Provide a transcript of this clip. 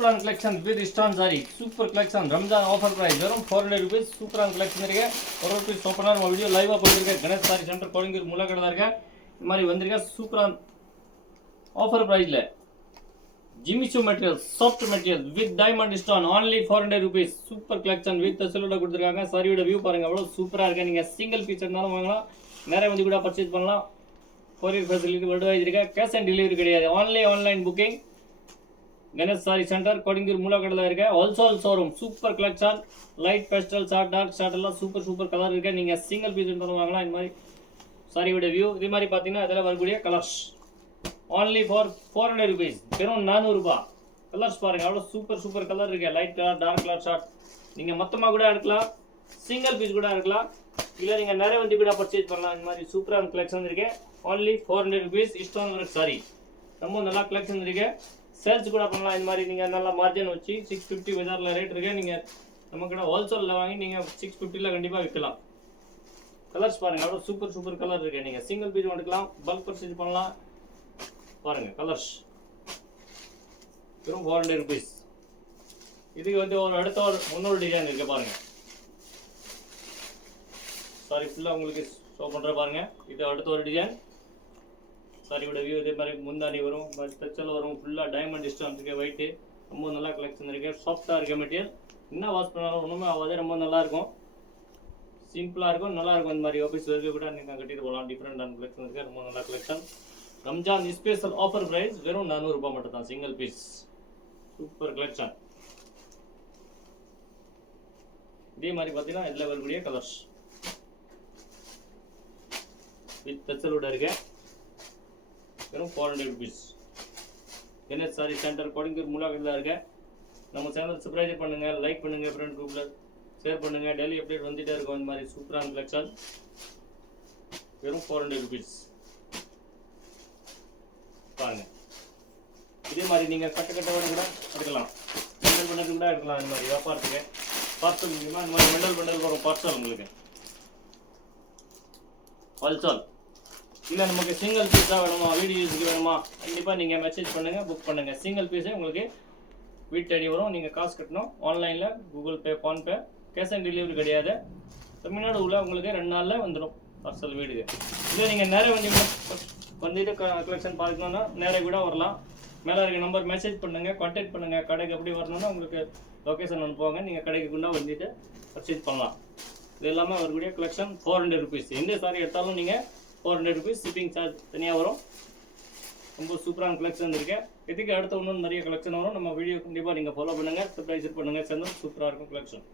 சூப்பரான collection with stone sari super collection Ramzan offer price வெறும் 400 rupees சூப்பரான கலெக்ஷன் இருக்கு ஒரு ரூபாய் சூப்பரான நம்ம வீடியோ லைவா போட்டுருக்கேன் கணேஷ் சாரி சென்டர் கோயம்புத்தூர் முள்ளக்கடை தான் இருக்கேன் இந்த மாதிரி வந்திருக்க சூப்பரான ஆஃபர் பிரைஸ்ல Jimmy Choo material soft material with diamond stone only 400 rupees super collection with தசலோட கொடுத்துருக்காங்க சாரியோட வியூ பாருங்க அவ்வளவு சூப்பரா இருக்கு நீங்க சிங்கிள் பீஸ் இருந்தாலும் வாங்கலாம் நிறைய வந்து கூட பர்ச்சேஸ் பண்ணலாம் கொரியர் ஃபெசிலிட்டி வேர்ல்டு வைட் இருக்கு கேஷ் ஆன் டெலிவரி கிடையாது only online booking Ganesh saree centre Coimbatore முள்ளக்கடையில் இருக்க wholesale showroom super collection light pastel shade dark shade எல்லாம் சூப்பர் கலர் இருக்கு நீங்க சிங்கிள் பீஸ் இருந்தாலும் வாங்கலாம் இந்த மாதிரி சாரியோட வியூ இதே மாதிரி பார்த்தீங்கன்னா அதில் வரக்கூடிய கலர்ஸ் only for 400 rupees வெறும் 400 ரூபாய் கலர்ஸ் பாருங்க அவ்வளோ சூப்பர் கலர் இருக்கு light colour dark colour short நீங்க மொத்தமாக கூட எடுக்கலாம் சிங்கிள் பீஸ் கூட எடுக்கலாம் இல்லை நீங்க நிறைய வந்து கூட பர்ச்சேஸ் பண்ணலாம் இந்த மாதிரி சூப்பரான கலெக்ஷன் இருக்கு only 400 rupees இஷ்டம் ஒரு சாரி ரொம்ப நல்லா கலெக்ஷன் இருக்கு சேல்ஸ் கூட பண்ணலாம் இந்த மாதிரி நீங்க நல்ல மார்ஜின் வச்சு 650 பஜார்ல ரேட் இருக்கு நீங்க நம்ம கிட்ட ஹோல்சேல்ல வாங்கி நீங்க 650 ல கண்டிப்பா விற்கலாம் கலர்ஸ் பாருங்க அவ்வளோ சூப்பர் கலர் இருக்கு நீங்க சிங்கிள் பீஸ் எடுக்கலாம் பல்க் பர்ச்சேஸ் பண்ணலாம் பாருங்க கலர்ஸ் வெறும் 400 rupees இதுக்கு வந்து ஒரு அடுத்த ஒரு இன்னொரு டிசைன் இருக்கு பாருங்க சாரி ஃபுல்லா உங்களுக்கு ஷோ பண்ற பாருங்க இது அடுத்த ஒரு டிசைன் சாரியோட வியூ இதே மாதிரி முந்தாடி வரும் ஸ்பெஷல் வரும் ஃபுல்லாக டைமண்ட் டிஸ்டன்ஸ் இருக்கு ஒயிட்டு ரொம்ப நல்லா கலெக்ஷன் இருக்கு சாஃப்டாக இருக்க மெட்டீரியல் என்ன வாஷ் பண்ணாலும் ஒன்றுமே ஆகாது ரொம்ப நல்லா இருக்கும் சிம்பிளாக இருக்கும் நல்லா இருக்கும் இந்த மாதிரி ஆஃபீஸ் வரைக்கும் கூட நீங்கள் கட்டிட்டு போகலாம் டிஃப்ரெண்டான கலெக்ஷன் இருக்கு ரொம்ப நல்லா collection Ramzan special offer price வெறும் 400 ரூபாய் மட்டும் தான் சிங்கிள் பீஸ் சூப்பர் கலெக்ஷன் இதே மாதிரி பார்த்தீங்கன்னா இதில் வரக்கூடிய கலர்ஸ் வித் ஸ்பெஷலோட இருக்கு வெறும் 400 rupees கணேஷ் சாரி சென்டர் கோயம்புத்தூர் முள்ளக்கடையில் இருக்க நம்ம சேனல் சப்ஸ்கிரைப் பண்ணுங்க லைக் பண்ணுங்க ஃப்ரெண்ட் குரூப்ல ஷேர் பண்ணுங்க டெய்லி அப்டேட் வந்துட்டே இருக்கும் இந்த மாதிரி சூப்பரான கலெக்ஷன் வெறும் 400 rupees பாருங்க இதே மாதிரி நீங்க கட்டோட கூட எடுக்கலாம் மெண்டல் கூட எடுக்கலாம் இந்த மாதிரி வியாபாரத்துக்கு பார்சல் மூலமா இந்த மாதிரி மெண்டல் வரும் பார்சல் உங்களுக்கு ஹோல்சேல் இல்லை நமக்கு சிங்கிள் பீஸாக வேணுமா வீடியோ யூஸுக்கு வேணுமா கண்டிப்பாக நீங்கள் மெசேஜ் பண்ணுங்கள் புக் பண்ணுங்கள் சிங்கிள் பீஸே உங்களுக்கு வீட்டு தேடி வரும் நீங்கள் காசு கட்டணும் ஆன்லைனில் Google Pay PhonePe cash on delivery கிடையாது தமிழ்நாடு உள்ள உங்களுக்கு 2 நாளில் வந்துடும் பார்சல் வீடுக்கு இல்லை நீங்கள் நேராக வந்துட்டு கலெக்ஷன் பார்க்கணுன்னா நேராக கூட வரலாம் மேலே இருக்க நம்பர் மெசேஜ் பண்ணுங்கள் கான்டாக்ட் பண்ணுங்கள் கடைக்கு எப்படி வரணும்னா உங்களுக்கு லொக்கேஷன் அனுப்புவாங்க நீங்கள் கடைக்கு கூட வந்துட்டு பர்ச்சேஸ் பண்ணலாம் இது எல்லாமே வரக்கூடிய கலெக்ஷன் 400 rupees எந்த சாரி எடுத்தாலும் நீங்கள் 400 rupees ஷிப்பிங் சார்ஜ் தனியாக வரும் ரொம்ப சூப்பரான கலெக்ஷன் இருக்கு இதுக்கு அடுத்த இன்னும் நிறைய கலெக்ஷன் வரும் நம்ம வீடியோ கண்டிப்பாக நீங்கள் ஃபாலோ பண்ணுங்கள் சப்ஸ்கிரைப் பண்ணுங்கள் சேனல் சூப்பராக இருக்கும் கலெக்ஷன்